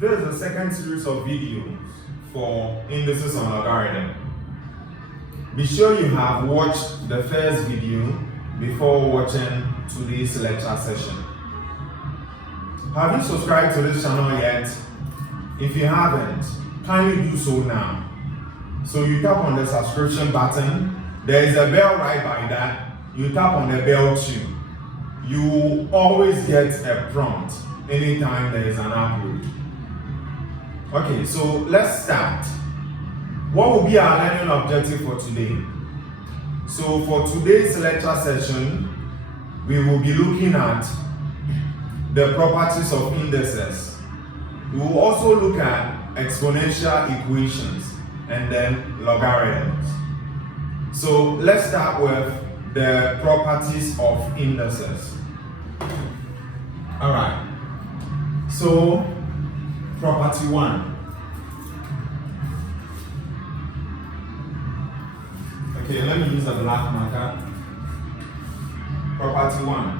This is the second series of videos for indices on logarithm. Be sure you have watched the first video before watching today's lecture session. Have you subscribed to this channel yet? If you haven't, kindly do so now. So you tap on the subscription button. There is a bell right by that. You tap on the bell too. You always get a prompt anytime there is an upload. Okay, so let's start. What will be our learning objective for today? So for today's lecture session, we will be looking at the properties of indices. We will also look at exponential equations and then logarithms. So let's start with the properties of indices. All right. So property 1. Okay, let me use a black marker. Property 1.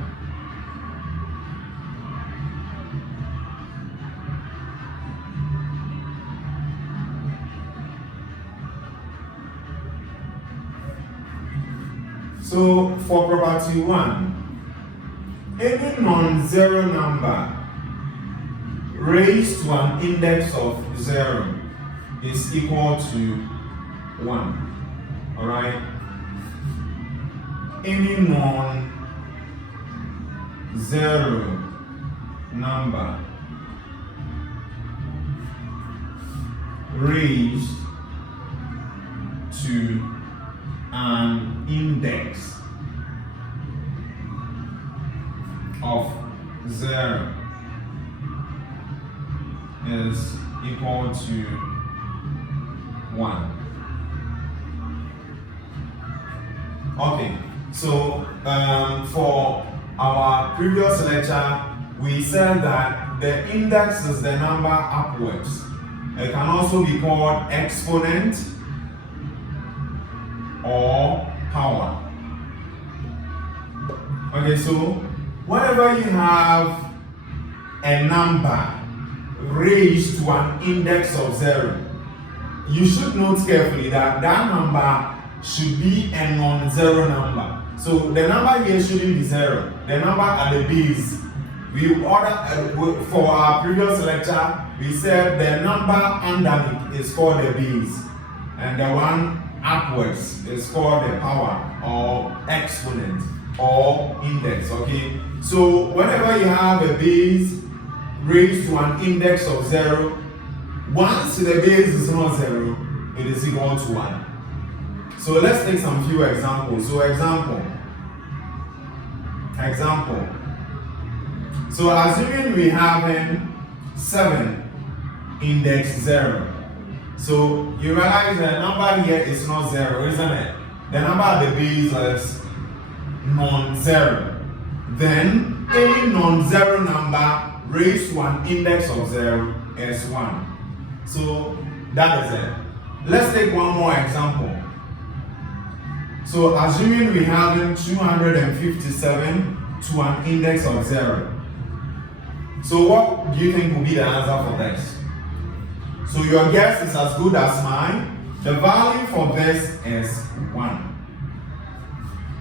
So for property 1, any non-zero number raised to an index of 0 is equal to 1. Alright? Any non-zero number raised to an index of 0 is equal to 1. Okay, so for our previous lecture, we said that the index is the number upwards. It can also be called exponent or power. Okay, so whenever you have a number raised to an index of 0, you should note carefully that that number should be a non-zero number. So the number here shouldn't be 0. The number at the base, for our previous lecture, we said the number underneath is called the base, and the one upwards is called the power or exponent or index. Okay, so whenever you have a base raised to an index of 0, once the base is not 0, it is equal to 1. So let's take some few examples. So example. So assuming we have 7 index 0. So you realize the number here is not 0, isn't it? The number at the base is non-zero. Then any non-zero number raised to an index of 0 is 1. So that is it. Let's take one more example. So assuming we have 257 to an index of 0. So what do you think will be the answer for this? So your guess is as good as mine. The value for this is 1.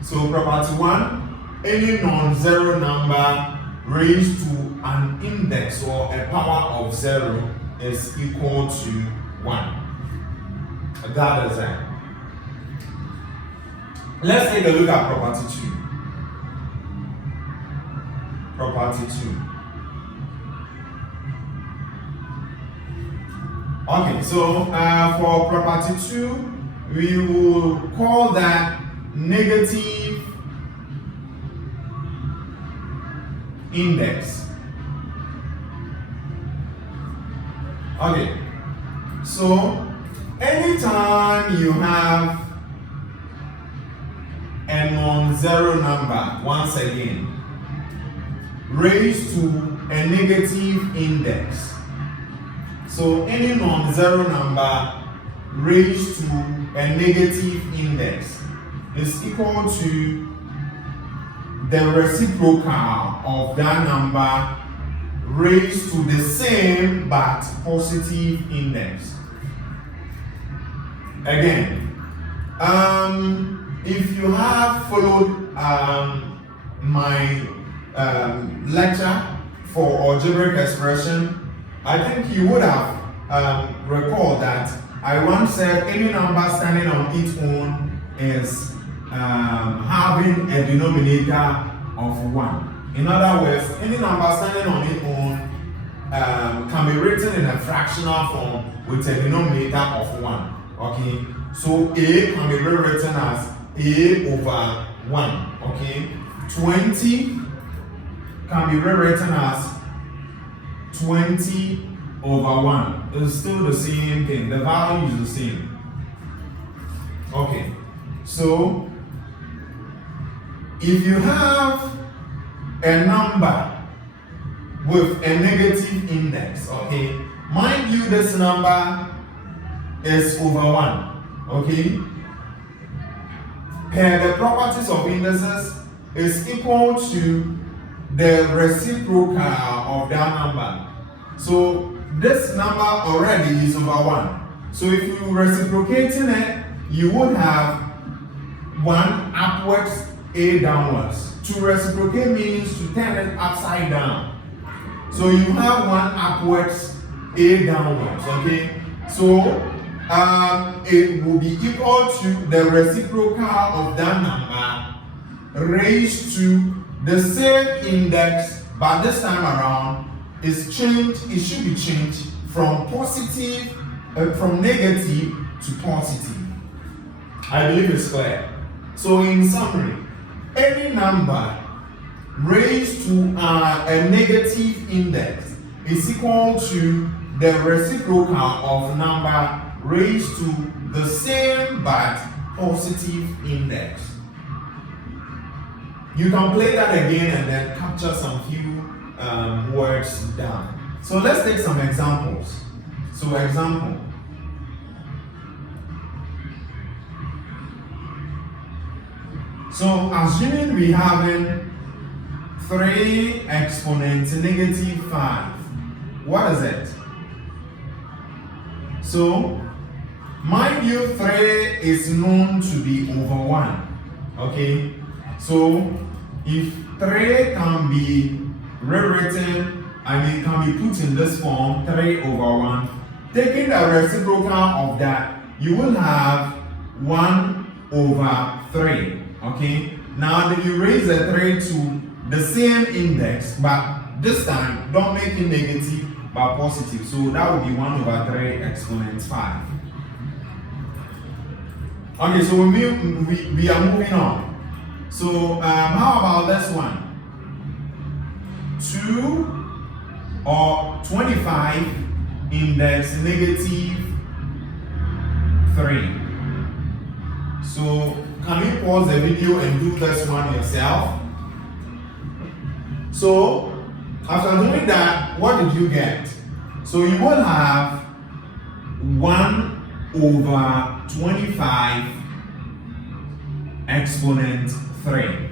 So property 1, any non-zero number raised to an index or a power of 0 is equal to 1. That is it. Let's take a look at property 2. Property 2. Okay, so for property 2, we will call that negative index. Okay, so anytime you have a non-zero number, once again, raised to a negative index. So any non-zero number raised to a negative index is equal to the reciprocal of that number raised to the same but positive index. Again, if you have followed my lecture for algebraic expression, I think you would have recalled that I once said any number standing on its own is having a denominator of 1. In other words, any number standing on its own can be written in a fractional form with a denominator of 1. Okay, so A can be rewritten as A over 1. Okay, 20 can be rewritten as 20 over 1. It's still the same thing. The value is the same. Okay, so if you have a number with a negative index, okay, mind you, this number is over 1, okay, per the properties of indices is equal to the reciprocal of that number. So this number already is over 1. So if you reciprocating it, you would have 1 upwards, A downwards. To reciprocate means to turn it upside down. So you have 1 upwards, A downwards, okay? So it will be equal to the reciprocal of that number raised to the same index, but this time around is changed. It should be changed from negative to positive. I believe it's clear. So in summary, any number raised to a negative index is equal to the reciprocal of number raised to the same but positive index. You can play that again and then capture some few words down. So let's take some examples. So example. So assuming we having 3 exponent negative 5, what is it? So mind you, 3 is known to be over 1. Okay, so if 3 can be rewritten, can be put in this form, 3 over 1, taking the reciprocal of that, you will have 1 over 3. Okay, now then you raise the 3 to the same index, but this time don't make it negative but positive. So that would be 1 over 3 exponent 5. Okay, so we are moving on. So how about this one? 2 or 25 index negative 3. So can you pause the video and do this one yourself? So after doing that, what did you get? So you will have 1 over 25 exponent 3.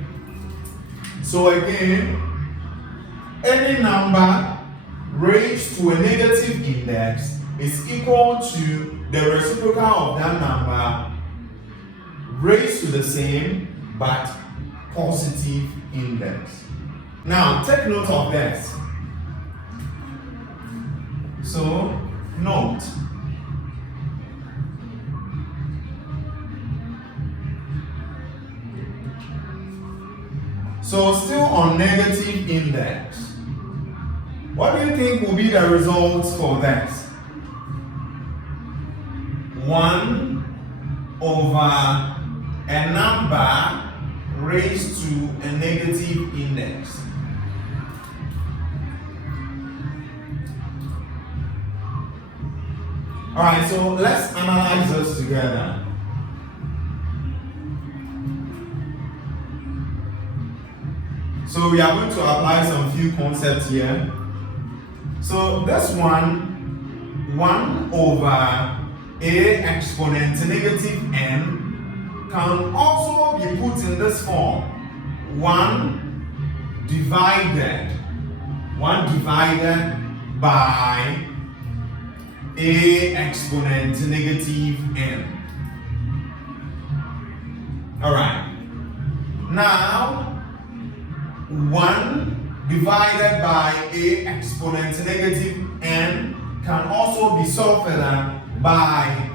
So again, any number raised to a negative index is equal to the reciprocal of that number raised to the same but positive index. Now take note of this. So note. So still on negative index. What do you think will be the results for that? 1 over a number raised to a negative index. Alright, so let's analyze this together. So we are going to apply some few concepts here. So this one, 1 over a exponent negative n, can also be put in this form. 1 divided 1 divided by a exponent negative n. Alright. Now 1 divided by a exponent negative n can also be solved further by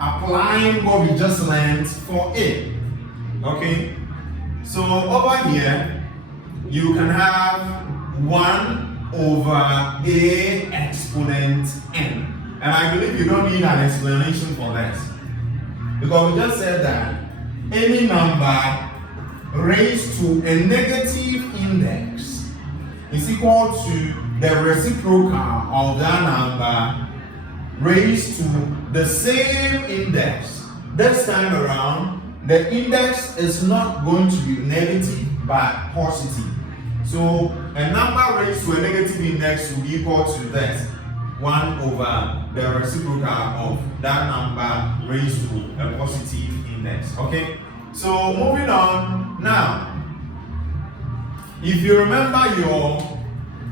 applying what we just learned for a. Okay, so over here you can have 1 over a exponent n, and I believe you don't need an explanation for this, because we just said that any number raised to a negative index is equal to the reciprocal of that number raised to the same index. This time around, the index is not going to be negative but positive. So a number raised to a negative index will be equal to this, 1 over the reciprocal of that number raised to a positive index. Okay, so moving on now. If you remember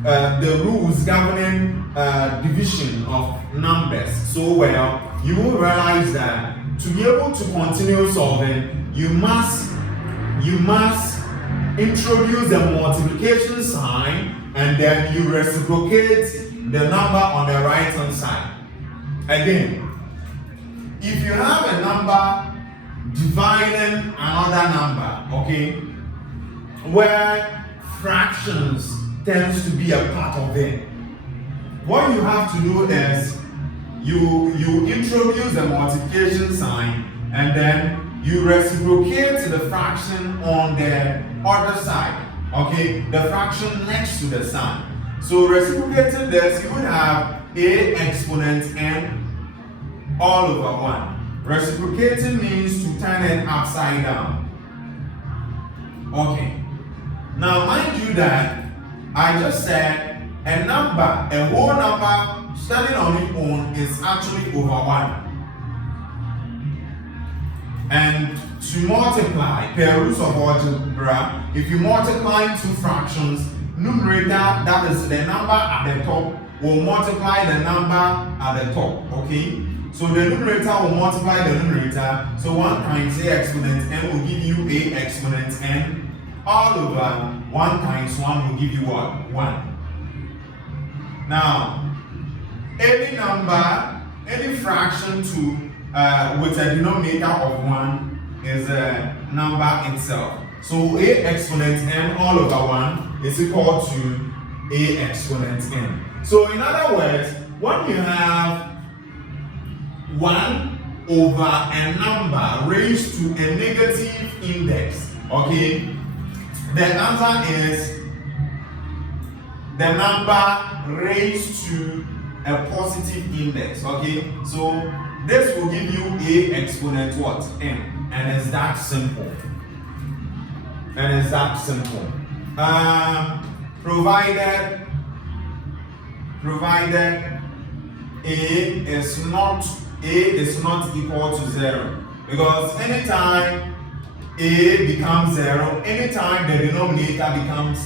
the rules governing division of numbers so well, you will realize that to be able to continue solving, you must introduce the multiplication sign and then you reciprocate the number on the right hand side. Again, if you have a number dividing another number, okay, where fractions tends to be a part of it, what you have to do is you introduce the multiplication sign and then you reciprocate the fraction on the other side, okay, the fraction next to the sign. So reciprocating this, you would have a exponent n all over 1. Reciprocating means to turn it upside down. Okay, now mind you that I just said a number, a whole number standing on its own is actually over 1. And to multiply, per rules of algebra, if you multiply two fractions, numerator, that is the number at the top, will multiply the number at the top, okay? So the numerator will multiply the numerator, so 1 times a exponent n will give you a exponent n, all over 1 times 1 will give you what? 1. Now, any number, any fraction with a denominator of 1 is a number itself. So a exponent n all over 1 is equal to a exponent n. So in other words, when you have 1 over a number raised to a negative index, okay, the answer is the number raised to a positive index, okay? So this will give you a exponent what? N. And it's that simple. Provided a is not equal to 0, because anytime a becomes 0, anytime the denominator becomes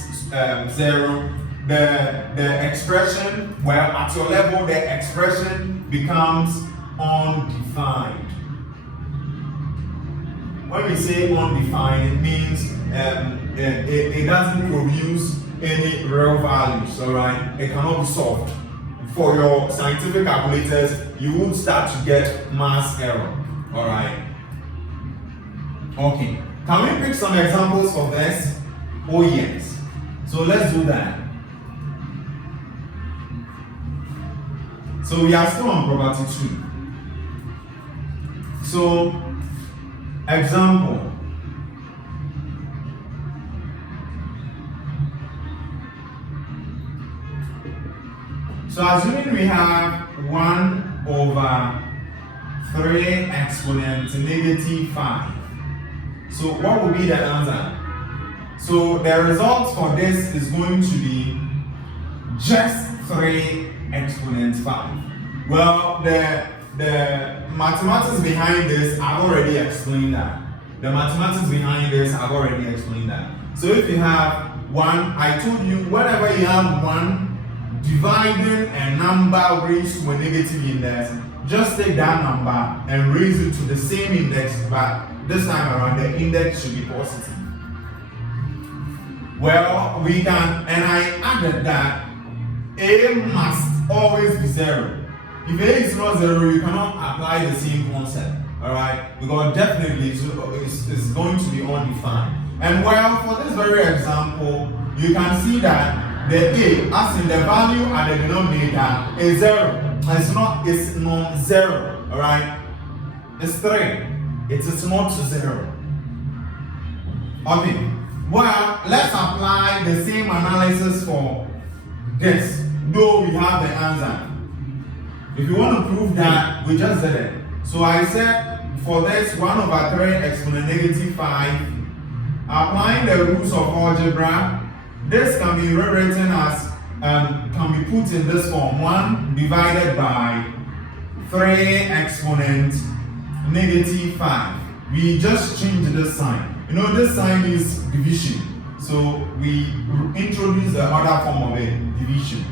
0, the expression, well, at your level, the expression becomes undefined. When we say undefined, it means it doesn't produce any real values, all right? It cannot be solved. For your scientific calculators, you would start to get mass error, all right? Okay, can we pick some examples of this? Oh yes, so let's do that. So we are still on property 2. So, example. So assuming we have 1 over 3 exponent negative 5. So what will be the answer? So the result for this is going to be just 3 exponent 5. Well, the mathematics behind this, I've already explained that. So if you have 1, I told you whenever you have 1 dividing a number raised to a negative index, just take that number and raise it to the same index, but this time around the index should be positive. Well, we can, and I added that A must always be 0. If A is not 0, you cannot apply the same concept, alright? Because definitely it's going to be undefined. And well, for this very example, you can see that the A, as in the value at the denominator, is 0. It's non-zero, alright? It's 3. It is not 0. Okay. Well, let's apply the same analysis for this, though we have the answer. If you want to prove that, we just did it. So I said for this 1/3 exponent -5, applying the rules of algebra, this can be rewritten as, can be put in this form: 1 divided by 3 exponent -5. We just changed this sign. You know, this sign is division. So we introduce the other form of it, division.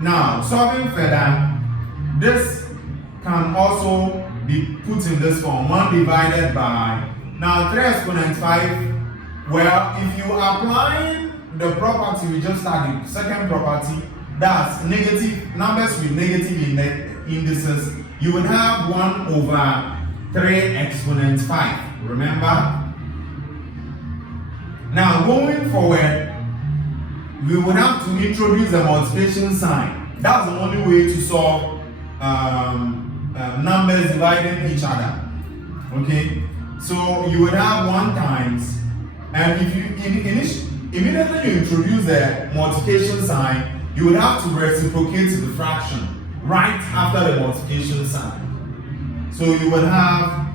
Now, solving further, this can also be put in this form: 1 divided by, now 3 exponent 5. Well, if you apply the property we just studied, second property, that's negative numbers with negative indices, you would have 1/3 exponent 5. Remember? Now, going forward, we would have to introduce the multiplication sign. That's the only way to solve numbers dividing each other. Okay? So you would have 1 times, and if you immediately you introduce the multiplication sign, you would have to reciprocate the fraction right after the multiplication sign. So you would have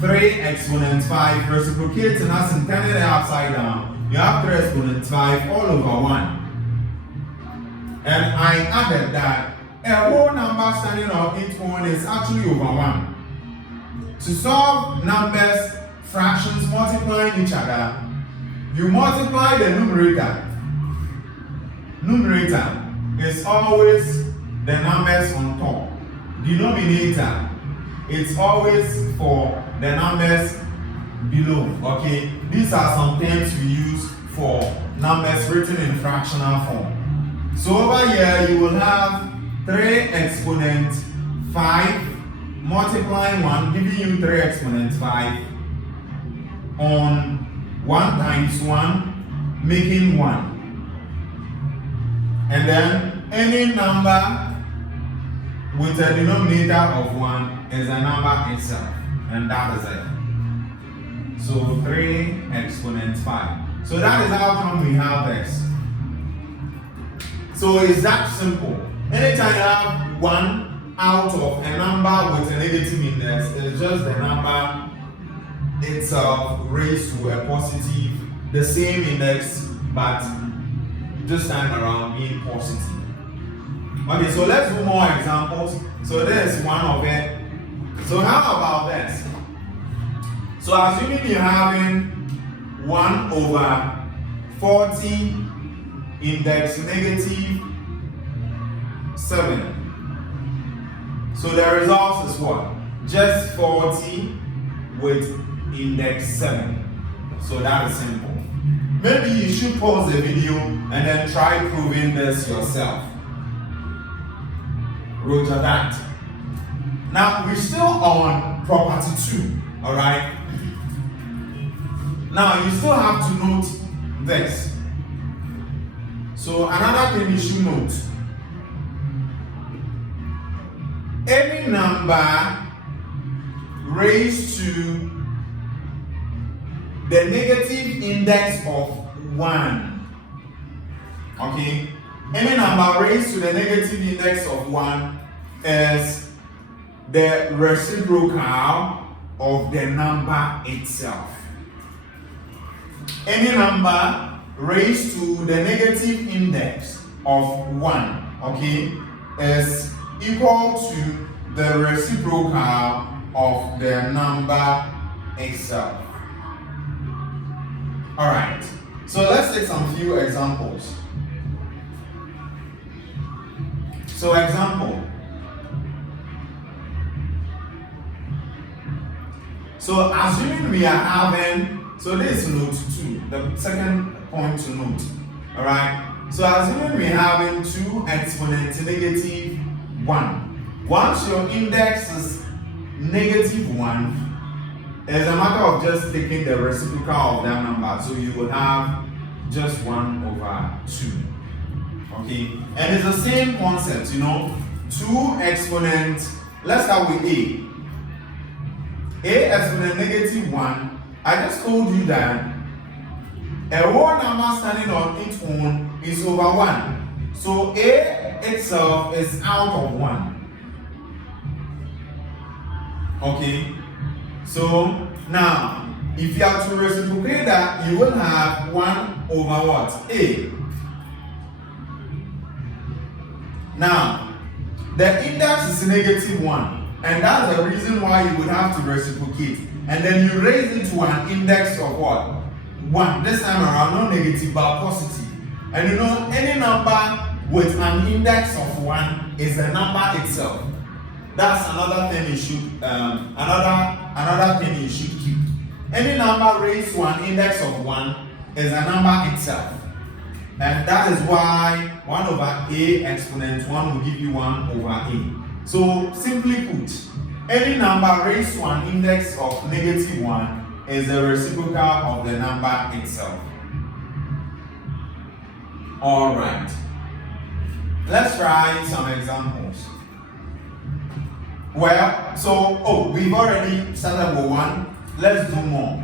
3 exponent 5 reciprocating, as in turning it upside down. You have 3 exponent 5 all over 1. And I added that a whole number standing on its own is actually over 1. To solve numbers, fractions multiplying each other, you multiply the numerator. Numerator is always the numbers on top. Denominator, it's always for the numbers below. Okay, these are some terms we use for numbers written in fractional form. So over here you will have 3 exponent 5 multiplying 1, giving you 3 exponent 5 on 1 times 1, making 1. And then any number with a denominator of 1 is a number itself, and that is it. So 3 exponent 5. So that is how come we have this. So it's that simple. Anytime you have 1 out of a number with a negative index, it's just the number itself raised to a positive, the same index, but this time around being positive. Okay, so let's do more examples. So there's one of it. So how about this? So assuming you're having 1/40 index -7. So the result is what? Just 40 with index 7. So that is simple. Maybe you should pause the video and then try proving this yourself. Roger that. Now we're still on property 2, alright? Now you still have to note this. So another thing you should note: any number raised to the negative index of 1. Okay? Any number raised to the negative index of 1 is the reciprocal of the number itself. Any number raised to the negative index of 1, okay, is equal to the reciprocal of the number itself. Alright, So let's take some few examples. So example. So assuming we are having, so this is note 2, the second point to note. Alright? So assuming we're having 2 exponents negative 1. Once your index is negative 1, it's a matter of just taking the reciprocal of that number. So you will have just 1 over 2. Okay? And it's the same concept, 2 exponents. Let's start with A. A exponent negative 1. I just told you that a whole number standing on its own is over 1. So A itself is out of 1. Okay? So now, if you have to reciprocate that, you will have 1 over what? A. Now, the index is negative 1. And that's the reason why you would have to reciprocate. And then you raise it to an index of what? 1. This time around, not negative but positive. And any number with an index of 1 is the number itself. That's another thing you should another thing you should keep. Any number raised to an index of 1 is a number itself. And that is why 1 over A exponent 1 will give you 1 over A. So simply put, any number raised to an index of negative 1 is the reciprocal of the number itself. Alright. Let's try some examples. Well, so, we've already started with 1. Let's do more.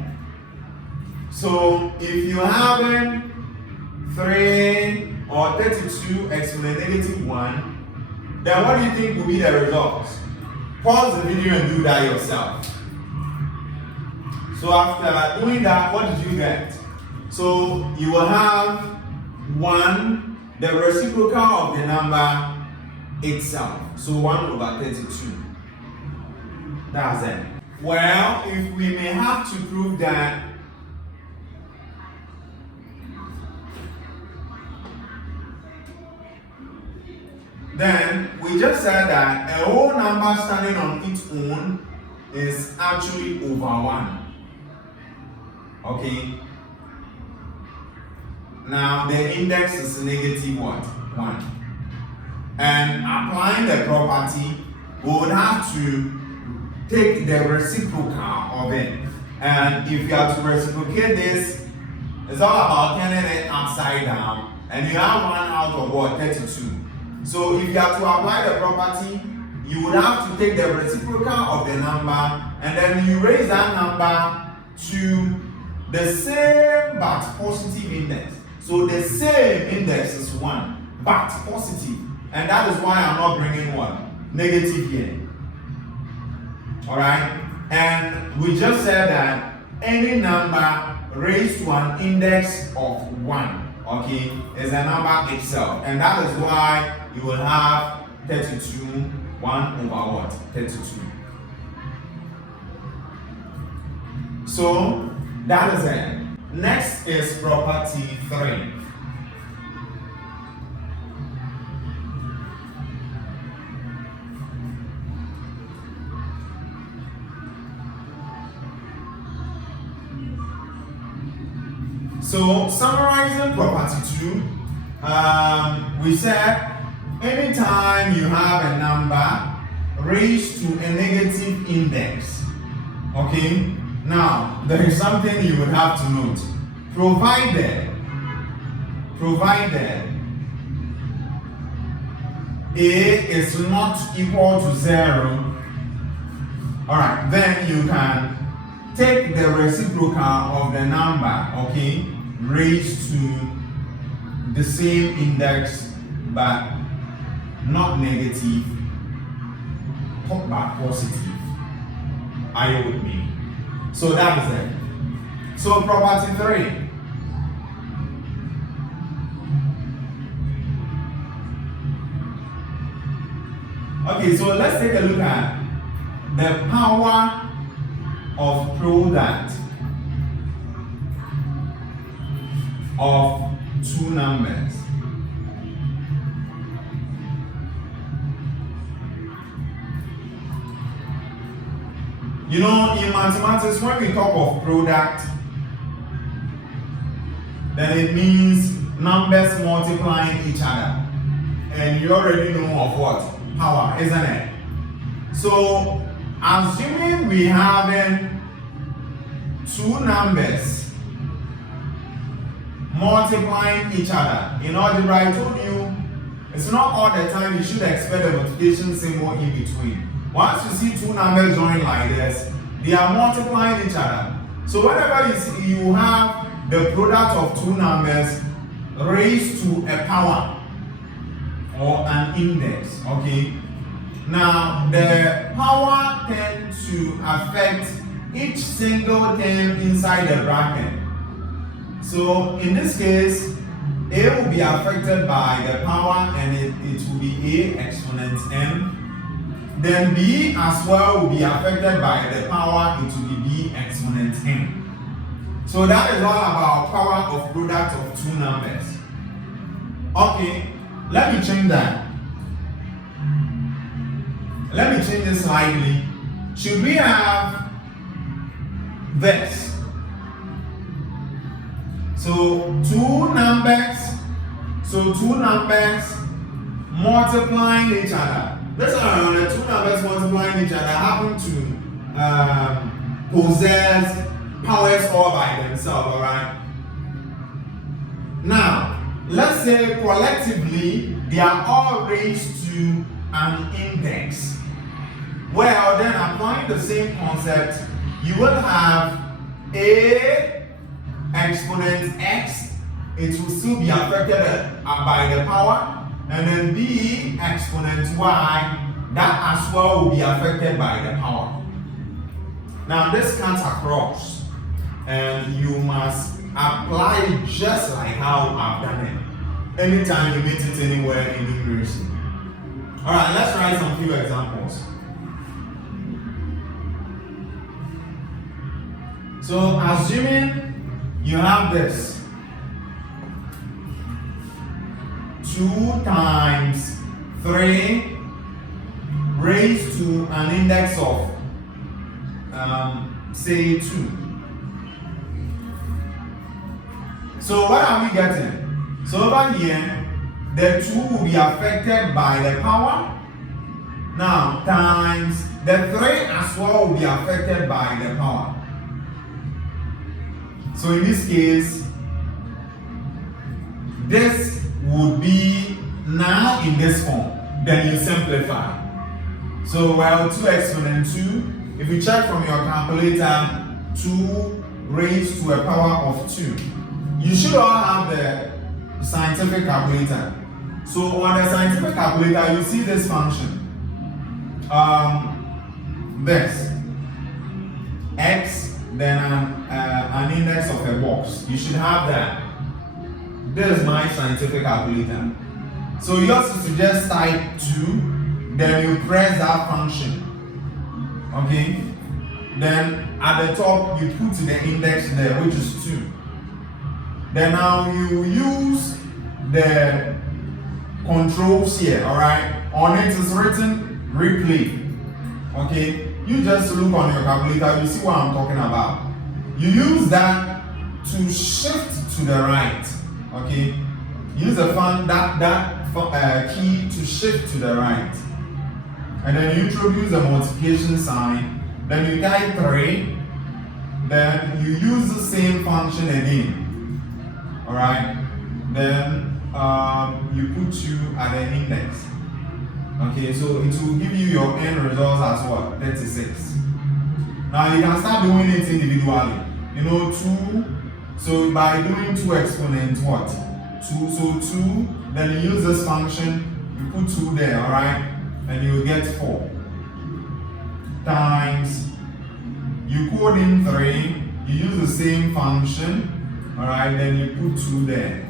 So, if you have 3 or 32 exponent negative 1, then what do you think will be the results? Pause the video and do that yourself. So after doing that, what did you get? So you will have 1, the reciprocal of the number itself. So 1 over 32. That's it. Well, if we may have to prove that then we just said that a whole number standing on its own is actually over 1. Okay? Now the index is negative what? 1. And applying the property, we would have to take the reciprocal of it. And if you have to reciprocate this, it's all about turning it upside down. And you have 1 out of what? 32. So if you have to apply the property, you would have to take the reciprocal of the number and then you raise that number to the same but positive index. So the same index is 1 but positive. And that is why I'm not bringing what? Negative here. Alright? And we just said that any number raised to an index of 1, okay, is a number itself. And that is why you will have 32, 1 over what? 32. So, that is it. Next is property 3. So, summarizing property 2, we said anytime you have a number raised to a negative index, okay, now there is something you would have to note. Provided A is not equal to 0, alright, then you can take the reciprocal of the number, okay, raised to the same index but not negative but positive. Are you with me? So that is it. So property 3. Okay, so let's take a look at the power of product of two numbers. You know, in mathematics, when we talk of product, then it means numbers multiplying each other. And you already know of what? Power, isn't it? So, assuming we have two numbers multiplying each other. In algebra, I told you, it's not all the time you should expect a multiplication symbol in between. Once you see two numbers join like this, they are multiplying each other. So whenever you see you have the product of two numbers raised to a power or an index, okay? Now, the power tends to affect each single term inside the bracket. So in this case, A will be affected by the power and it will be A exponent m. Then B as well will be affected by the power, it will be B exponent m. So that is all about power of product of two numbers. Okay, let me change that. Let me change this slightly. Should we have this? So two numbers multiplying each other. Let's say the two numbers multiplying each other happen to possess powers all by themselves, alright? Now, let's say collectively they are all raised to an index. Well, then applying the same concept, you will have A exponent x, it will still be affected by the power, and then B exponent y, that as well will be affected by the power. Now this cuts across, and you must apply it just like how I've done it. Anytime you meet it anywhere in numeracy. Alright, let's write some few examples. So assuming you have this 2 times 3 raised to an index of say 2. So what are we getting? So over here, the 2 will be affected by the power. Now times the 3 as well will be affected by the power. So in this case, this would be now in this form. Then you simplify. So well, 2 exponent 2. If you check from your calculator, 2 raised to a power of 2. You should all have the scientific calculator. So on the scientific calculator, you see this function. This x, then an index of a box. You should have that. This is my scientific calculator. So yours is to just type 2, then you press that function. Okay? Then at the top you put the index there, which is 2. Then now you use the controls here, alright? On it is written replay. Okay? You just look on your calculator, you see what I'm talking about. You use that to shift to the right. Okay? Use the key to shift to the right. And then you introduce the multiplication sign. Then you type 3. Then you use the same function again. Alright? Then you put 2 at the index. Okay, so it will give you your end results as what? 36. Now you can start doing it individually. You know, 2. So by doing 2 exponents, what? 2. So 2. Then you use this function. You put 2 there, alright? And you will get 4. Times. You code in 3. You use the same function. Alright, then you put 2 there.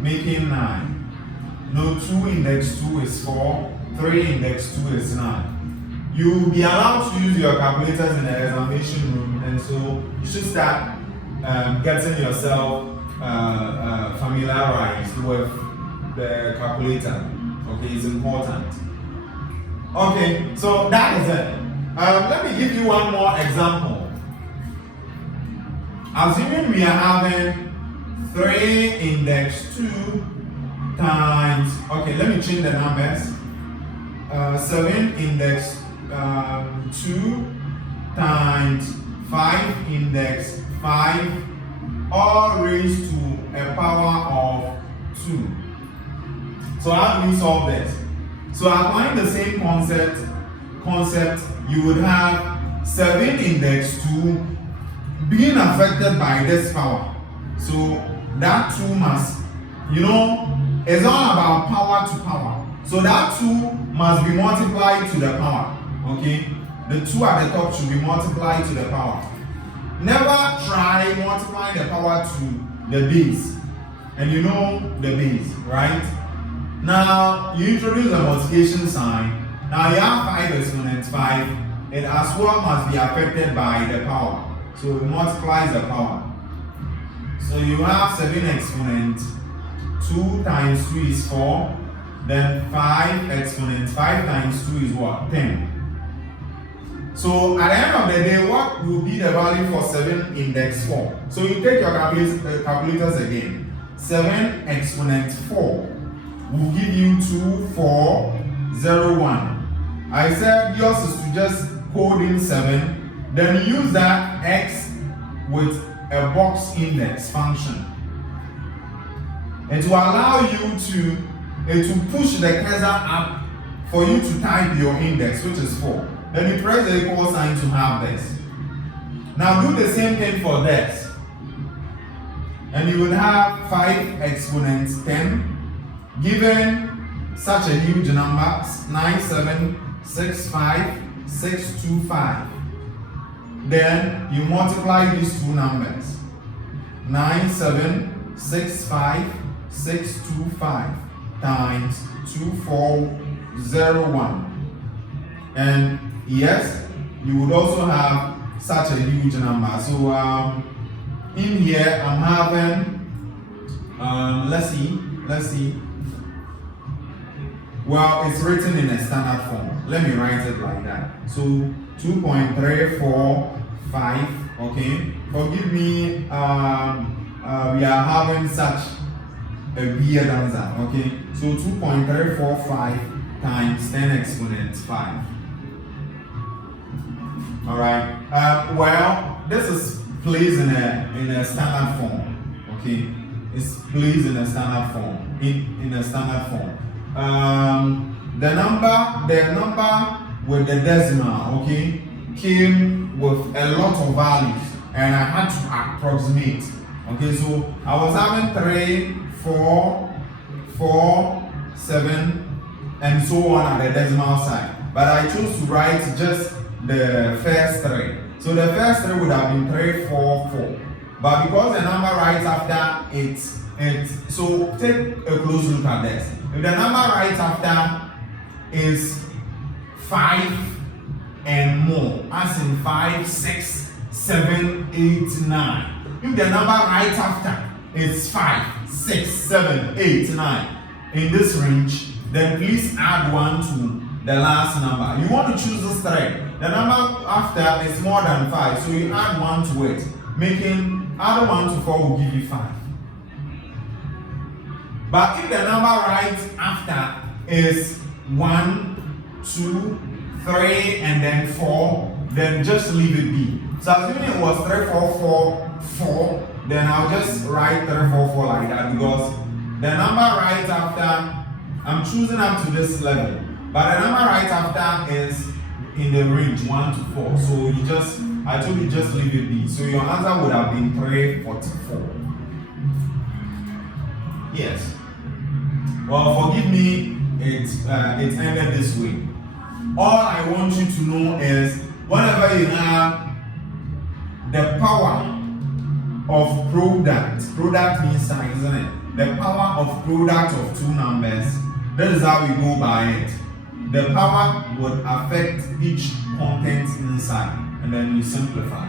Making 9. No, 2 index 2 is 4, 3 index 2 is 9. You will be allowed to use your calculators in the examination room, and so you should start getting yourself familiarized with the calculator. Okay, it's important. Okay, so that is it. Let me give you one more example. Assuming we are having 3 index 2 times, okay, let me change the numbers. 7 index 2 times 5 index 5 all raised to a power of 2. So how do we solve this? So applying the same concept, you would have 7 index 2 being affected by this power. So that 2 must, it's all about power to power. So that 2 must be multiplied to the power. Okay? The 2 at the top should be multiplied to the power. Never try multiplying the power to the base. And you know the base, right? Now, you introduce the multiplication sign. Now you have 5 exponent 5. It as well must be affected by the power. So it multiplies the power. So you have 7 exponent 2 times 2 is 4. Then 5 exponent 5 times 2 is what? 10. So at the end of the day, what will be the value for 7 index 4? So you take your calculators again. 7 exponent 4 will give you 2401. I said yours is to just code in 7, then use that x with a box index function. It will allow you to push the cursor up for you to type your index, which is 4. Then you press the equal sign to have this. Now do the same thing for this. And you will have 5 exponent 10 given such a huge number, 9765625. Then you multiply these two numbers, 9765625 times 2401. And yes, you would also have such a huge number. So in here I'm having let's see. Well, it's written in a standard form. Let me write it like that. So 2.345. Okay, forgive me. We are having such a weird answer. Okay, so 2.345 times 10 exponent 5. All right. Well, this is placed in a standard form. Okay, it's placed in a standard form. In a standard form. The number with the decimal, okay, came with a lot of values, and I had to approximate. Okay, so I was having 3, 4, 4, 7, and so on at the decimal side. But I chose to write just the first 3. So the first 3 would have been 3, 4, 4. But because the number right after it's so take a close look at this. If the number right after is 5 and more, as in 5, 6, 7, 8, 9. If the number right after is 5, 6, 7, 8, 9 in this range, then please add 1 to the last number. You want to choose this 3. The number after is more than 5, so you add 1 to it, making add 1 to 4 will give you 5. But if the number right after is 1, 2, 3, and then 4, then just leave it be. So assuming it was 3, 4, 4, 4, then I'll just write 3, 4, 4 like that, because the number right after, I'm choosing up to this level, but the number right after is in the range 1 to 4. So I told you just leave it be. So your answer would have been 344. Yes. Well, forgive me, it ended this way. All I want you to know is whenever you have the power of product means sign, isn't it? The power of product of two numbers, that is how we go by it. The power would affect each content inside, and then you simplify.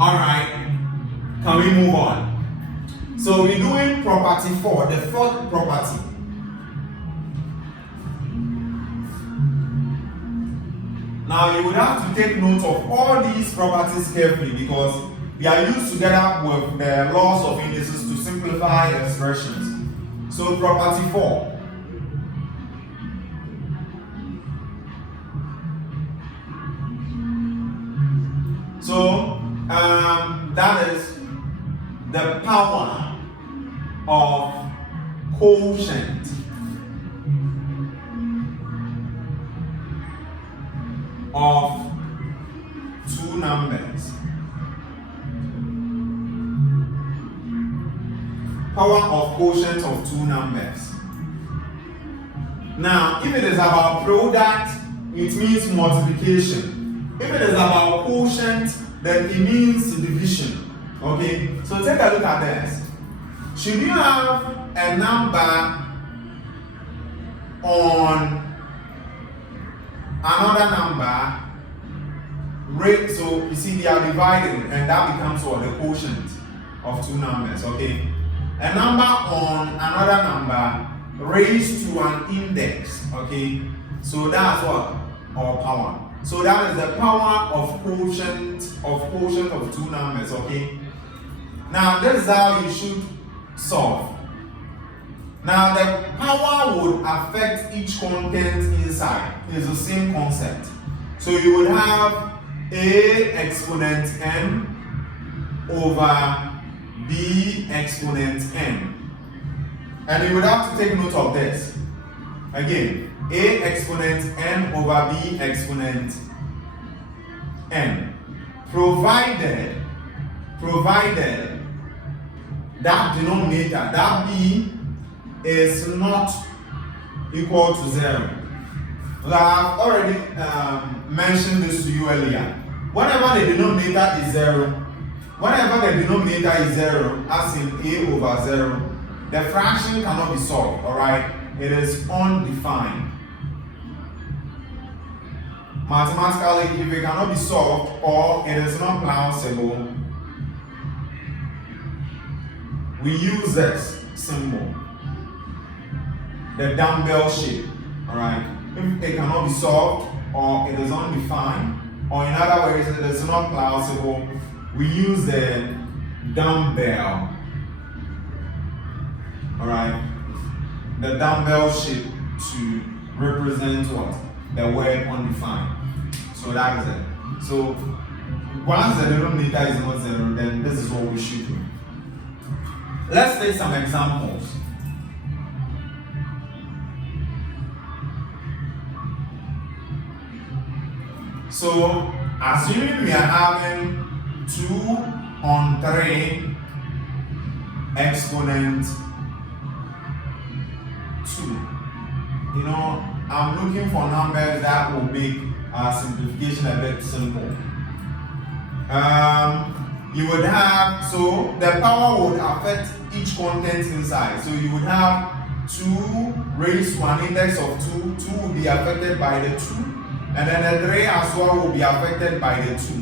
Alright, can we move on? So we're doing property 4, the fourth property. Now you would have to take note of all these properties carefully because they are used together with the laws of indices to simplify expressions. So property 4. So that is the power of quotient of two numbers. Power of quotient of two numbers. Now, if it is about product, it means multiplication. If it is about quotient, then it means division. Okay, so take a look at this. Should you have a number on another number, so you see they are dividing, and that becomes what? The quotient of two numbers. Okay, a number on another number raised to an index. Okay, so that's what? Or power. So that is the power of quotient of two numbers. Okay, now this is how you should solve. Now the power would affect each content inside. It's the same concept. So you would have a exponent n over b exponent n. And you would have to take note of this. Again, a exponent n over b exponent n. Provided that denominator, that b, is not equal to 0. Well, I've already mentioned this to you earlier. Whenever the denominator is 0, as in a over 0, the fraction cannot be solved, alright? It is undefined. Mathematically, if it cannot be solved or it is not plausible, we use this symbol, the dumbbell shape, alright? If it cannot be solved or it is undefined, or in other words, it is not plausible, we use the dumbbell, alright? The dumbbell shape to represent what? The word undefined. So that is it. So once the denominator is not 0, then this is what we should do. Let's take some examples. So, assuming we are having 2 on 3 exponent 2. You know, I'm looking for numbers that will make simplification a bit simple. You would have, so the power would affect each content inside. So you would have 2 raised to an index of 2. 2 will be affected by the 2. And then the 3 as well will be affected by the 2.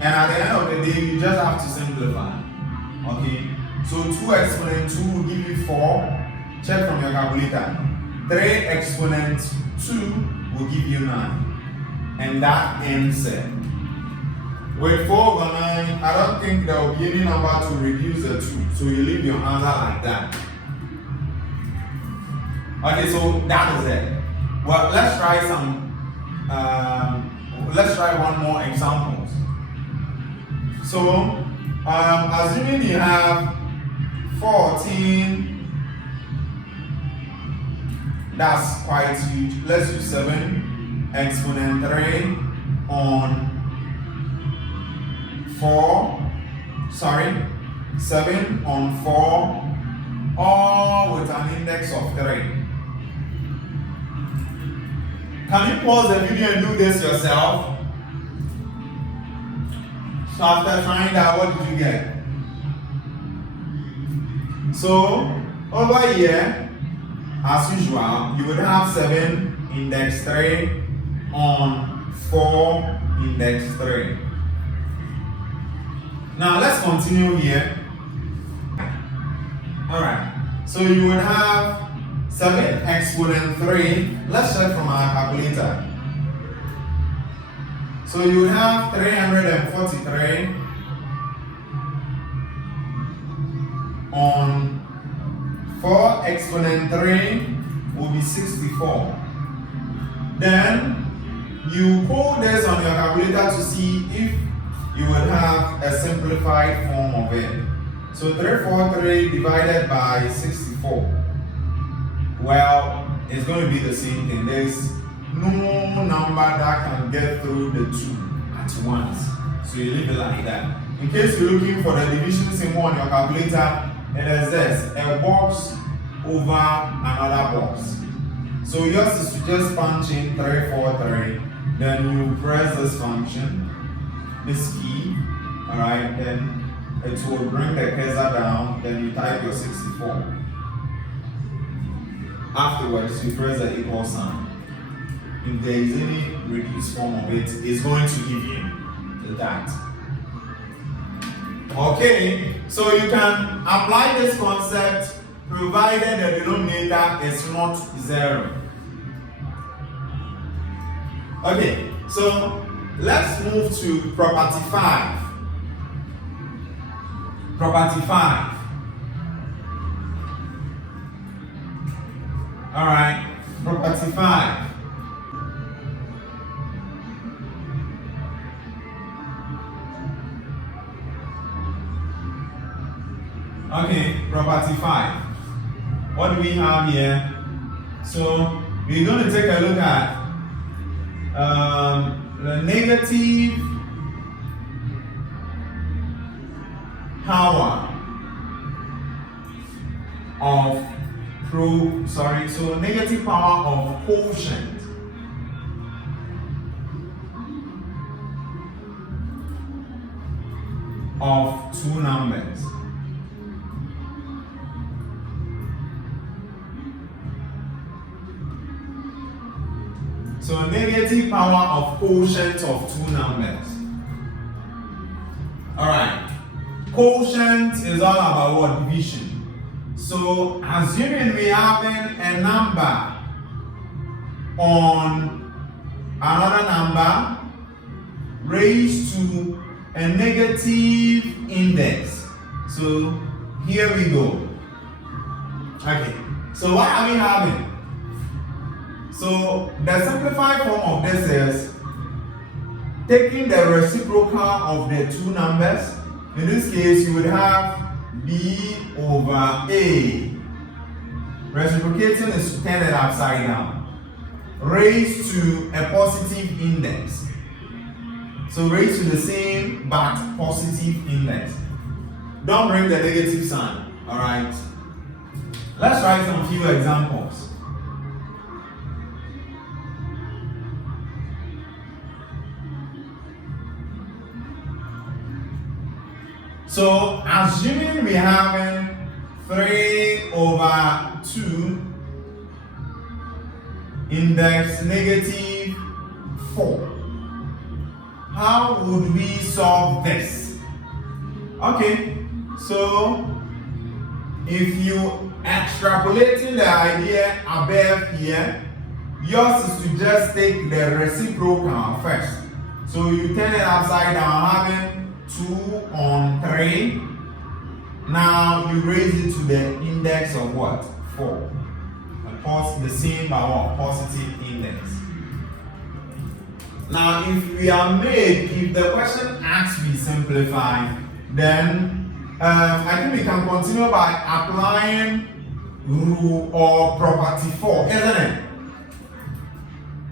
And at the end of the day, you just have to simplify. Okay? So 2 exponent 2 will give you 4. Check from your calculator. 3 exponent 2 will give you 9. And that ends it. With 4 over 9, I don't think there will be any number to reduce the 2. So you leave your answer like that. Okay, so that is it. Well, let's try one more examples. So, assuming you have 14, that's quite huge. Let's do 7 exponent 3 on 7 on 4, all with an index of 3. Can you pause the video and do this yourself? So after trying that, what did you get? So over here, as usual, you would have 7 index 3 on 4 index 3. Now let's continue here. Alright, so you would have 7 exponent 3. Let's check from our calculator. So you would have 343 on 4 exponent 3 will be 64. Then you pull this on your calculator to see if you would have a simplified form of it. So 343 divided by 64. Well, it's going to be the same thing. There's no number that can get through the 2 at once. So you leave it like that. In case you're looking for the division symbol on your calculator, it is this, a box over another box. So yours is to just punch in 343, then you press this function, this key, alright, then it will bring the cursor down, then you type your 64. Afterwards, you press the equal sign. If there is any reduced form of it, it's going to give you that. Okay, so you can apply this concept provided the denominator is not 0. Okay, so let's move to property 5. Property 5. Alright, property 5. Okay, property 5. What do we have here? So we're going to take a look at the negative power of negative power of quotient of two numbers. So negative power of quotient of two numbers. Alright. Quotient is all about what? Division. So assuming we having a number on another number raised to a negative index. So here we go. Okay. So what are we having? So the simplified form of this is taking the reciprocal of the two numbers. In this case, you would have b over a. Reciprocating is to turn it upside down. Raised to a positive index. So raised to the same but positive index. Don't bring the negative sign. Alright. Let's write some few examples. So, assuming we having 3 over 2 index negative 4. How would we solve this? Okay, so if you extrapolating the idea above here, yours is to just take the reciprocal first. So you turn it upside down, having 2 on 3. Now you raise it to the index of what? 4. The same by what? Positive index. Now if the question asks we simplify, then I think we can continue by applying rule or property 4, isn't it?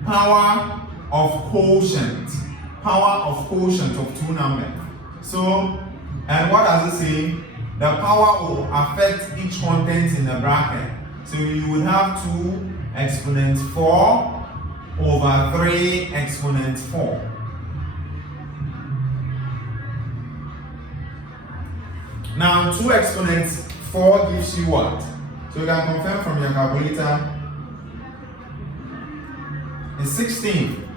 Power of quotient. Power of quotient of two numbers. So, and what does it say? The power will affect each content in the bracket. So you would have 2 exponent 4 over 3 exponent 4. Now 2 exponent 4 gives you what? So you can confirm from your calculator. It's 16.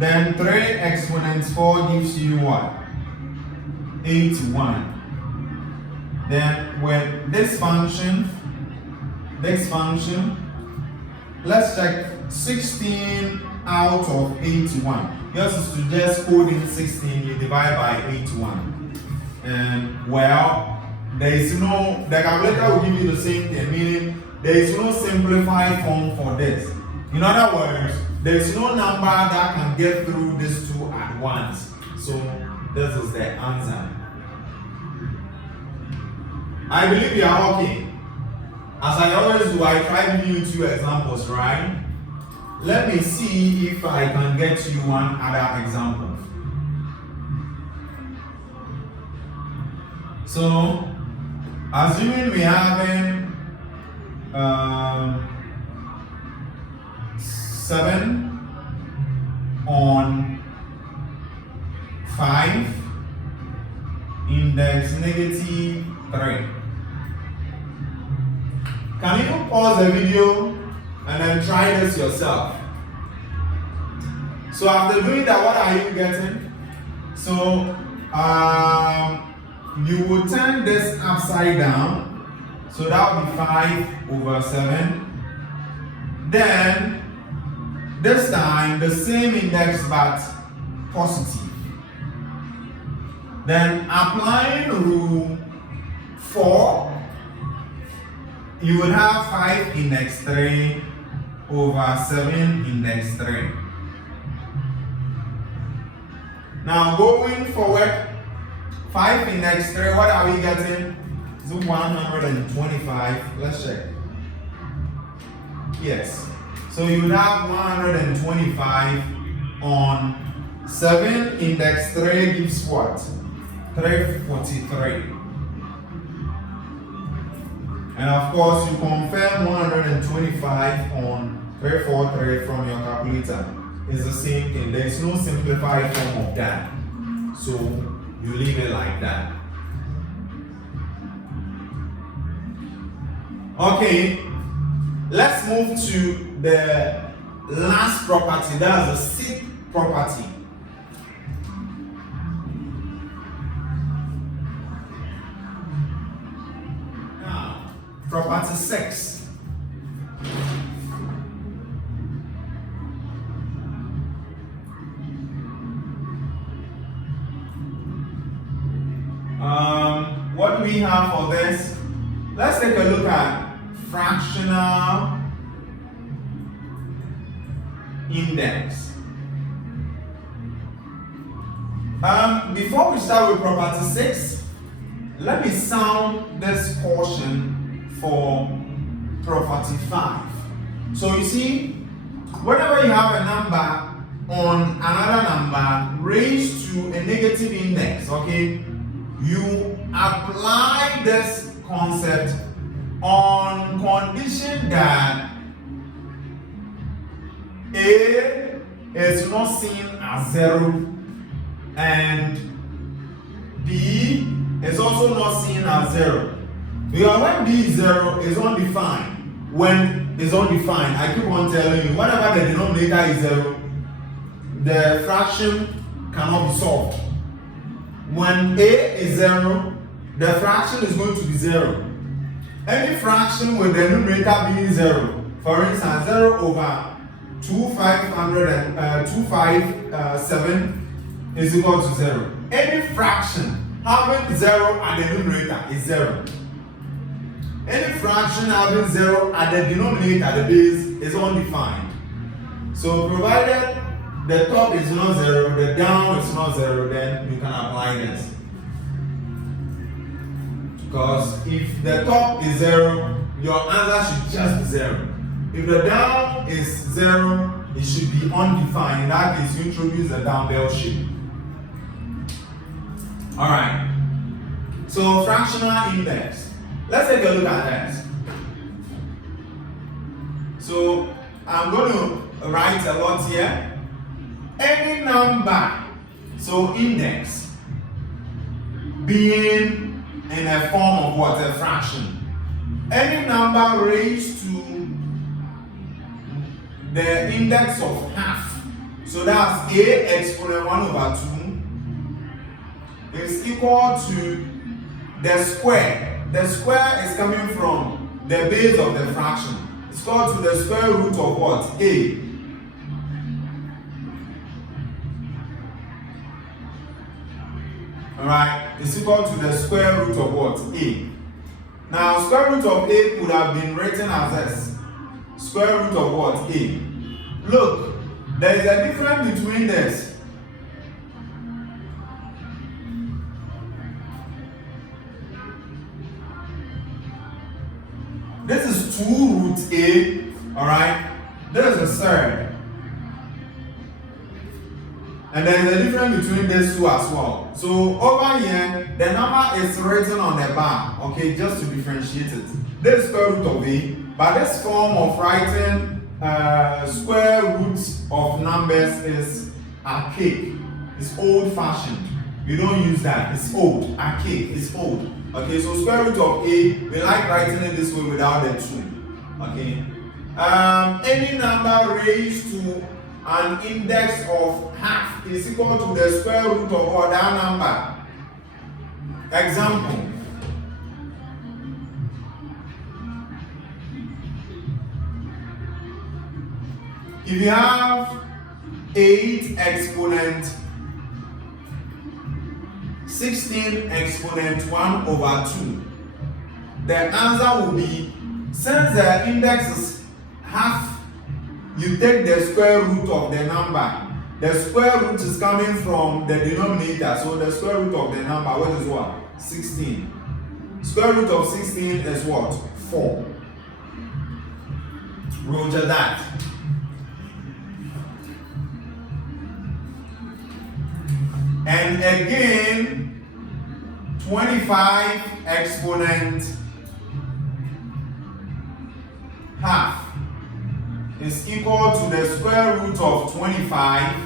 Then 3 exponent 4 gives you what? 81. Then with this function, let's check 16 out of 81. Yours is to just code in 16, you divide by 81. And well, the calculator will give you the same thing, meaning there is no simplified form for this. In other words, there is no number that can get through these two at once. So this is the answer. I believe you are okay. As I always do, I try giving you 2 examples, right? Let me see if I can get you one other example. So, assuming we having 7 on 5, index -3. Can you pause the video and then try this yourself? So after doing that, what are you getting? So you will turn this upside down. So that will be 5/7. Then this time the same index but positive. Then applying rule 4, you will have 5 index 3/7 index 3. Now going forward, 5 index 3, what are we getting? Is 125. Let's check. Yes. So you would have 125 on 7 index 3 gives what? 343. And of course, you confirm 125 on 343 from your calculator. It's the same thing. There is no simplified form of that. So you leave it like that. Okay, let's move to the last property. That's the 6th property. Property 6. What do we have for this? Let's take a look at fractional index. Before we start with property 6, let me sound this portion for property 5. So you see, whenever you have a number on another number raised to a negative index, okay, you apply this concept on condition that A is not seen as 0 and B is also not seen as 0. Because when B is 0, it's undefined. When it's undefined, I keep on telling you, whenever the denominator is 0, the fraction cannot be solved. When A is 0, the fraction is going to be 0. Any fraction with the numerator being 0, for instance, 0/257 is equal to 0. Any fraction having 0 at the numerator is 0. Any fraction having 0 at the denominator, the base, is undefined. So provided the top is not 0, the down is not 0, then you can apply this. Because if the top is 0, your answer should just be 0. If the down is 0, it should be undefined. In that case, you introduce a dumbbell shape. Alright. So fractional index. Let's take a look at that. So I'm going to write a lot here. Any number, so index, being in a form of what? A fraction. Any number raised to the index of half. So that's a exponent 1 over 2 is equal to the square. The square is coming from the base of the fraction. It's equal to the square root of what? A. Alright, it's equal to the square root of what? A. Now, square root of A could have been written as this. Square root of what? A. Look, there is a difference between this. This is 2 root A, alright? There is a third. And there is a difference between these two as well. So over here, the number is written on the bar, okay, just to differentiate it. This is square root of A, but this form of writing square roots of numbers is archaic. It's old-fashioned. You don't use that. It's old. Archaic. It's old. Okay, so square root of A, we like writing it this way without the 2. Okay. Any number raised to an index of half is equal to the square root of that number. Example. If you have 8 exponent 16 exponent 1 over 2, the answer will be, since the index is half, you take the square root of the number. The square root is coming from the denominator, so the square root of the number, what is what? 16. Square root of 16 is what? 4. Roger that. And again, 25 exponent half is equal to the square root of 25,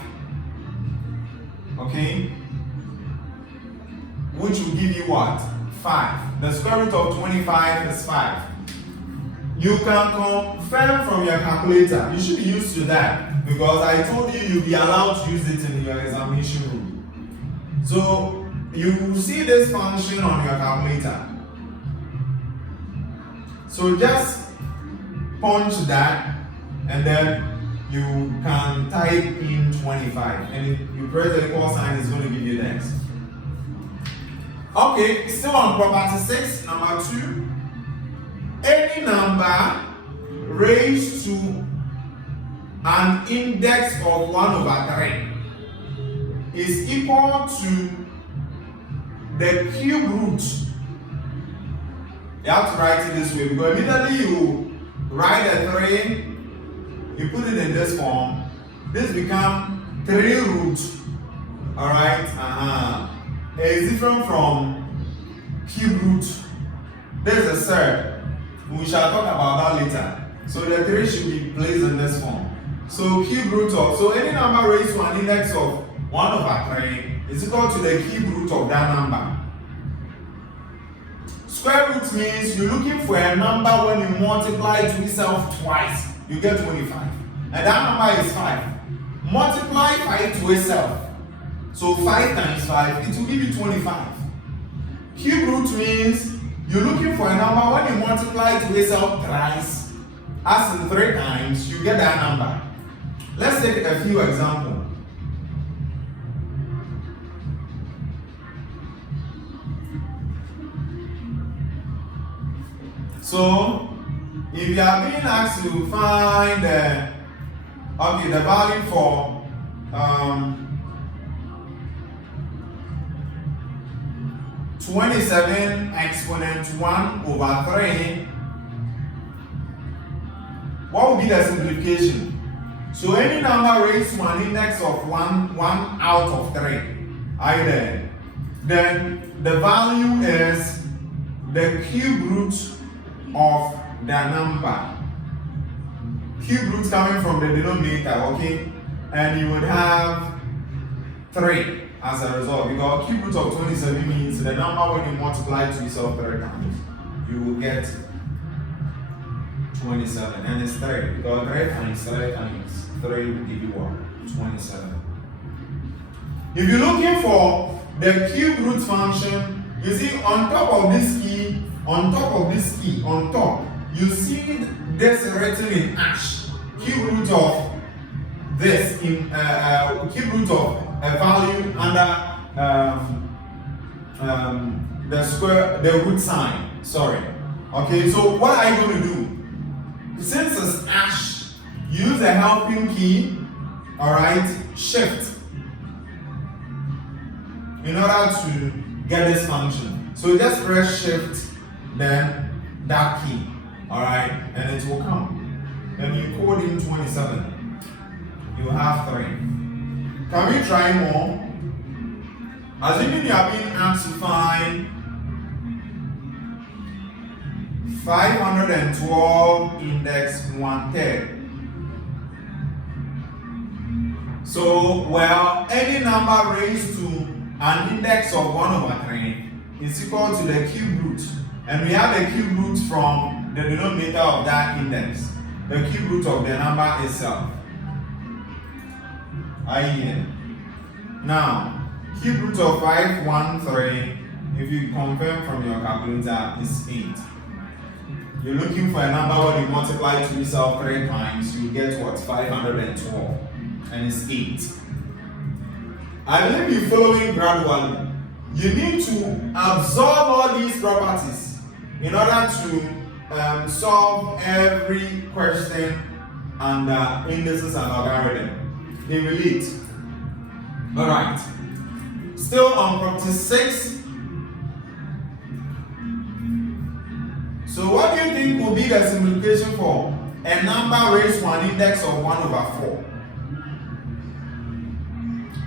okay, which will give you what? 5. The square root of 25 is 5. You can confirm from your calculator. You should be used to that because I told you you'll be allowed to use it in your examination room. So you see this function on your calculator. So just punch that and then you can type in 25. And if you press the equal sign, it's going to give you the X. Okay, still on property 6, number 2. Any number raised to an index of 1 over 3 is equal to the cube root. You have to write it this way because immediately you write a 3, you put it in this form, this becomes 3 root. Alright? It's different from cube root. There's a third. We shall talk about that later. So the 3 should be placed in this form. So cube root of, so any number raised to an index of 1 over 3 is equal to the cube root of that number. Square root means you're looking for a number when you multiply to itself twice, you get 25. And that number is 5. Multiply 5 to itself. So 5 times 5, it will give you 25. Cube root means you're looking for a number when you multiply to itself thrice, as in 3 times, you get that number. Let's take a few examples. So, if you are being asked to find the value for 27 exponent 1 over 3, what would be the simplification? So any number raised to an index of 1 out of 3, are you there? Then the value is the cube root of the number. Cube root coming from the denominator, okay? And you would have 3 as a result, because cube root of 27 means the number when you multiply to itself 3 times, you will get 27, and it's 3, because 3 times 3 times 3 will give you what? 27. If you're looking for the cube root function, you see on top of this key, on top, you see this written in ash. Cube root of this in cube root of a value under the root sign. Sorry. Okay, so what are you going to do? Since it's ash, use the helping key, alright, shift, in order to get this function. So just press shift, then that key, alright, and it will come. Then you code in 27, you have 3. Can we try more? Assuming you are being asked to find 512 index 1/3. So, well, any number raised to an index of 1/3 is equal to the cube root. And we have the cube root from the denominator of that index, the cube root of the number itself. Now, cube root of 513, if you confirm from your calculator, is 8. You're looking for a number when you multiply to itself 3 times, you get what? 512. And it's 8. I believe you're following gradually. You need to absorb all these properties in order to solve every question under indices and logarithm. They relate. Alright. Still on property 6. So what do you think will be the simplification for a number raised to an index of 1/4?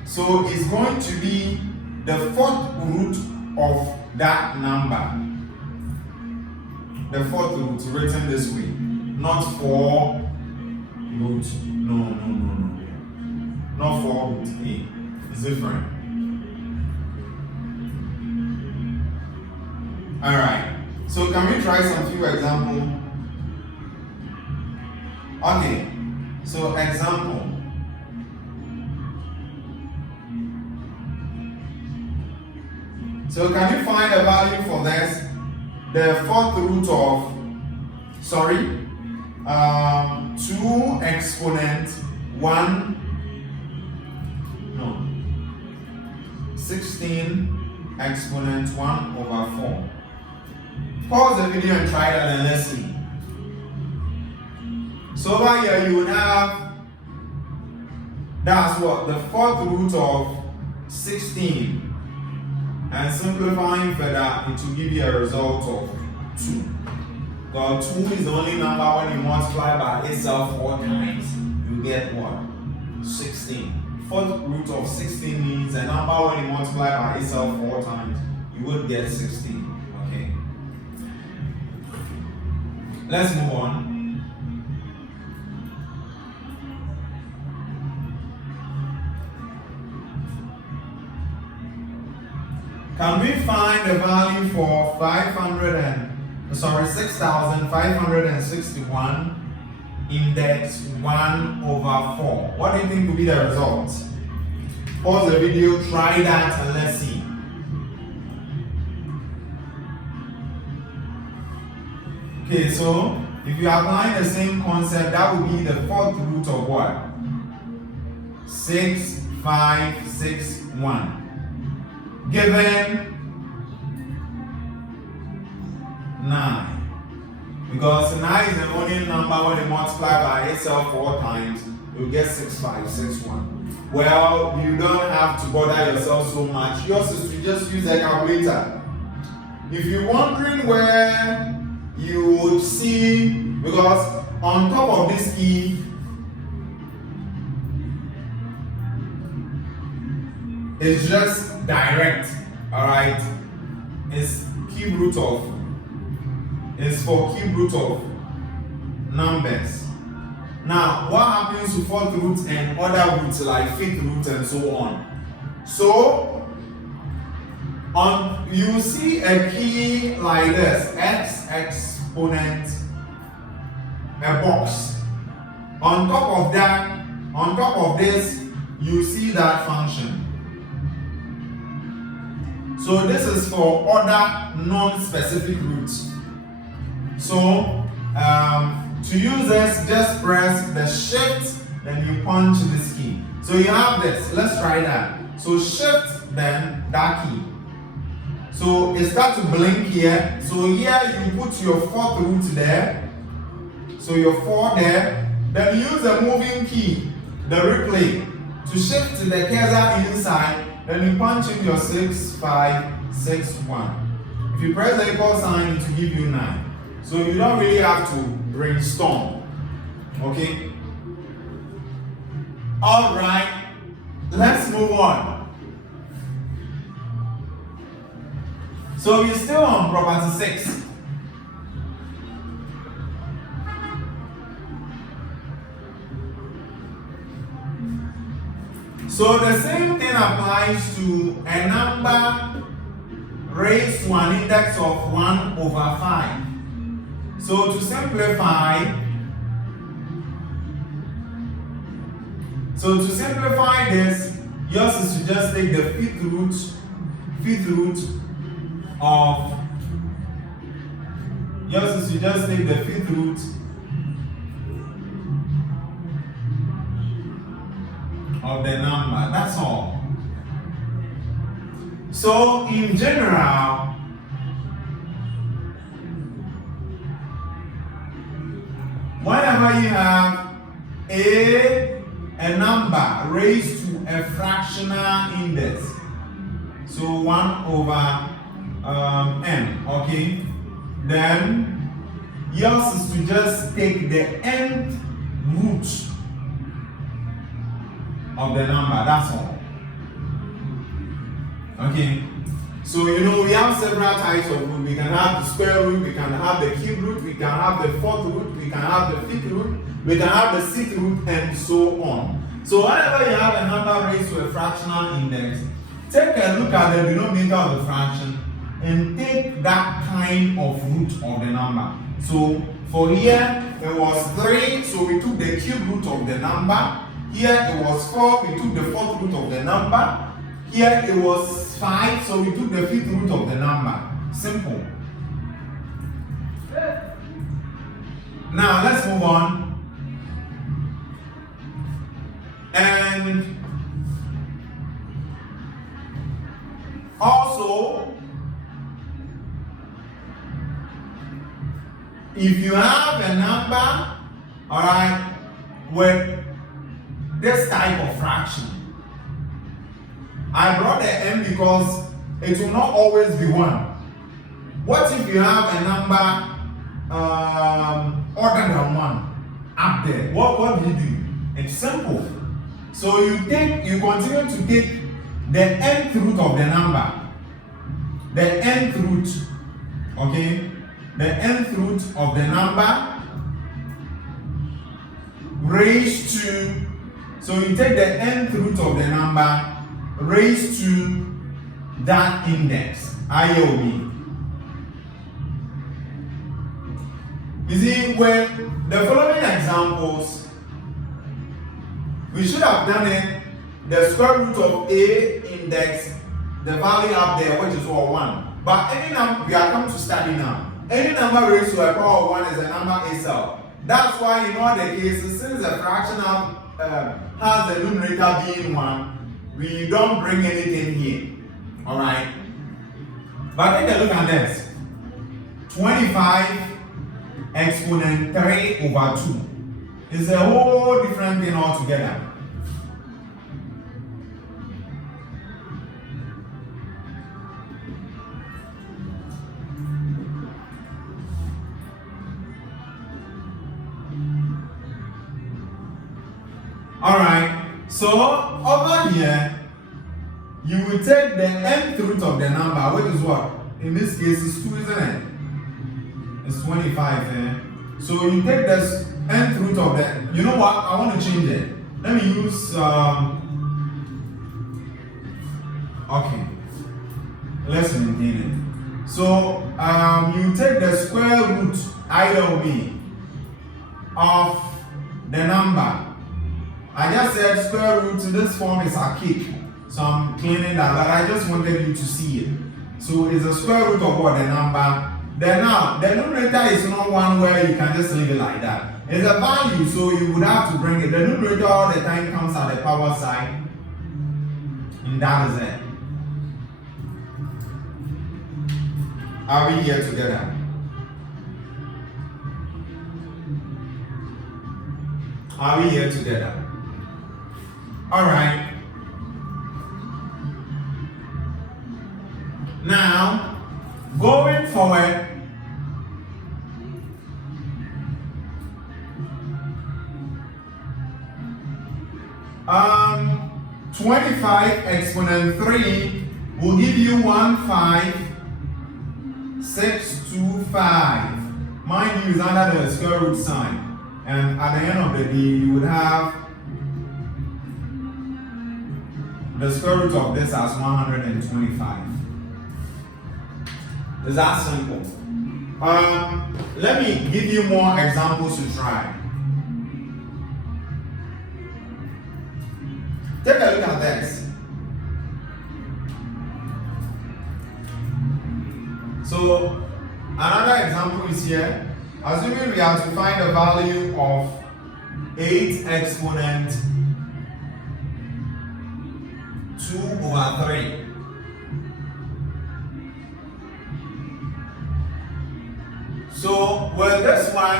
So it's going to be the 4th root of that number. The 4th root written this way. Not 4 root. No. Not 4 root A. It's different. Alright. So can we try some few examples? Okay. So example. So can you find a value for this? The 4th root of 2 exponent 16 exponent 1/4. Pause the video and try that and let's see. So over here you will have, that's what, the 4th root of 16. And simplifying further, it will give you a result of 2. Because 2 is the only number when you multiply by itself 4 times, you get what? 16. 4th root of 16 means a number when you multiply by itself 4 times, you would get 16. Okay. Let's move on. Can we find the value for 6,561 index 1/4? What do you think will be the result? Pause the video, try that, and let's see. Okay, so if you apply the same concept, that would be the 4th root of what? 6561. Given 9. Because 9 is the only number when you multiply by itself 4 times, you get 6561. Well, you don't have to bother yourself so much. Yours is to just use a calculator. If you're wondering where you would see, because on top of this key, it's just direct, alright? It's cube root of, it's for cube root of numbers. Now, what happens to 4th root and other roots like 5th root and so on? So, you see a key like this, x exponent, a box. On top of that, on top of this, you see that function. So this is for other non-specific roots. So to use this, just press the shift, then you punch this key. So you have this. Let's try that. So shift, then that key. So it starts to blink here. So here you put your fourth root there. So your 4 there. Then use the moving key, the replay, to shift the cursor inside. Then you punch in your 6, 5, 6, 1. If you press the equal sign, it will give you 9. So you don't really have to brainstorm. Okay? Alright, let's move on. So we're still on property 6. So the same thing applies to a number raised to an index of 1 over 5. So to simplify this, yours is to just take the fifth root of the number. That's all. So in general, whenever you have a number raised to a fractional index, so 1 over n, okay, then yours is to just take the nth root of the number. That's all. Okay, so we have several types of root. We can have the square root, we can have the cube root, we can have the fourth root, we can have the fifth root, we can have the sixth root, and so on. So whenever you have a number raised to a fractional index, take a look at the denominator of the fraction and take that kind of root of the number. So for here it was 3, so we took the cube root of the number. Here it was 4, we took the fourth root of the number. Here it was 5, so we took the fifth root of the number. Simple. Now let's move on. And also, if you have a number, alright, with this type of fraction, I brought the n because it will not always be 1. What if you have a number other than 1 up there? What do you do? It's simple. So you continue to take the nth root of the number. The nth root, okay? The nth root of the number raised to, so you take the nth root of the number raised to that index, IOB. You see, with the following examples, we should have done it, the square root of A index, the value up there, which is 1. But any number, we are coming to study now. Any number raised to a power of 1 is a number itself. That's why in all the cases, since the fractional has the numerator being 1, we don't bring anything here. Alright? But take a look at this. 25 exponent 3 over 2. It's a whole different thing altogether. Alright, so over here, you will take the nth root of the number, which is what? In this case, it's 2, isn't it? It's 25 here. So you take this nth root of the, you know what? I want to change it. Let me use, okay. Let's maintain it. So you take the square root, IOB, of the number. I just said square root in this form is archaic. So I'm cleaning that, but I just wanted you to see it. So it's a square root of what? The number. Then now, the numerator is not one where you can just leave it like that. It's a value, so you would have to bring it. The numerator all the time comes at the power side. And that is it. Are we here together? Are we here together? Alright. Now, going forward, 25 exponent 3 will give you 15625. Mind you, is under the square root sign. And at the end of the day, you would have the square root of this as 125. Is that simple? Let me give you more examples to try. Take a look at this. So another example is here. Assuming we have to find the value of 8 exponent 2 over 3. So with this one,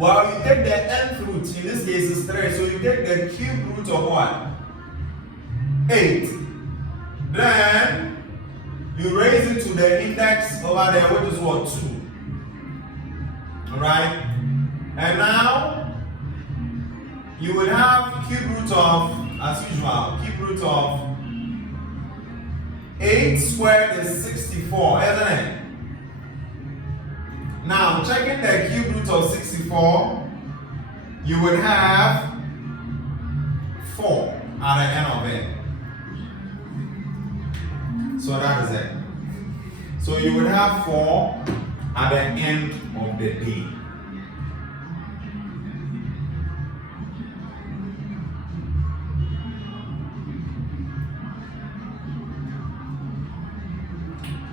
well, you take the nth root, in this case is 3, so you take the cube root of what? 8. Then you raise it to the index over there, which is what? 2. Alright? And now you will have cube root of, as usual, cube root of 8 squared is 64, isn't it? Now, checking the cube root of 64, you would have 4 at the end of it. So that is it. So you would have 4 at the end of the day.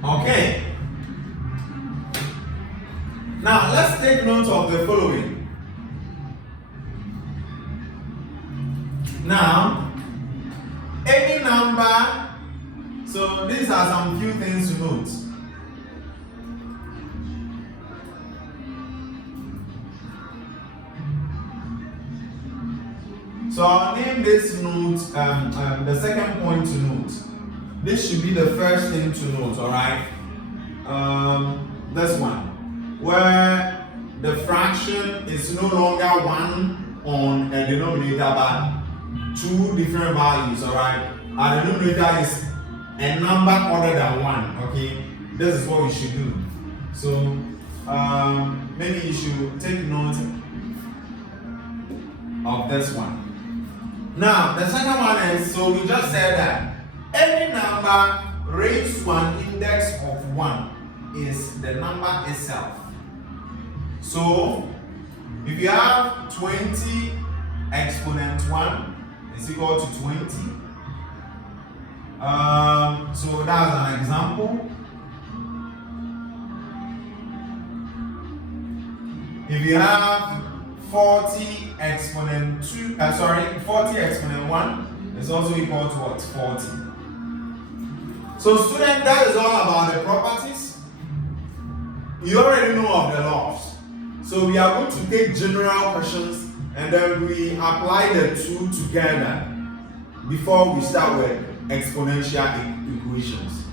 Okay. Now let's take note of the following. Now, any number, so these are some few things to note. So I'll name this note, the second point to note. This should be the first thing to note, alright? This one, where the fraction is no longer 1 on a denominator but 2 different values, alright? And the numerator is a number other than 1, okay? This is what we should do. So maybe you should take note of this one. Now, the second one is, so we just said that any number raised to an index of 1 is the number itself. So, if you have 20 exponent 1 is equal to 20. So that's an example. If you have 40 exponent 40 exponent 1 is also equal to what? 40. So student, that is all about the properties. You already know of the laws. So we are going to take general questions and then we apply the two together before we start with exponential equations.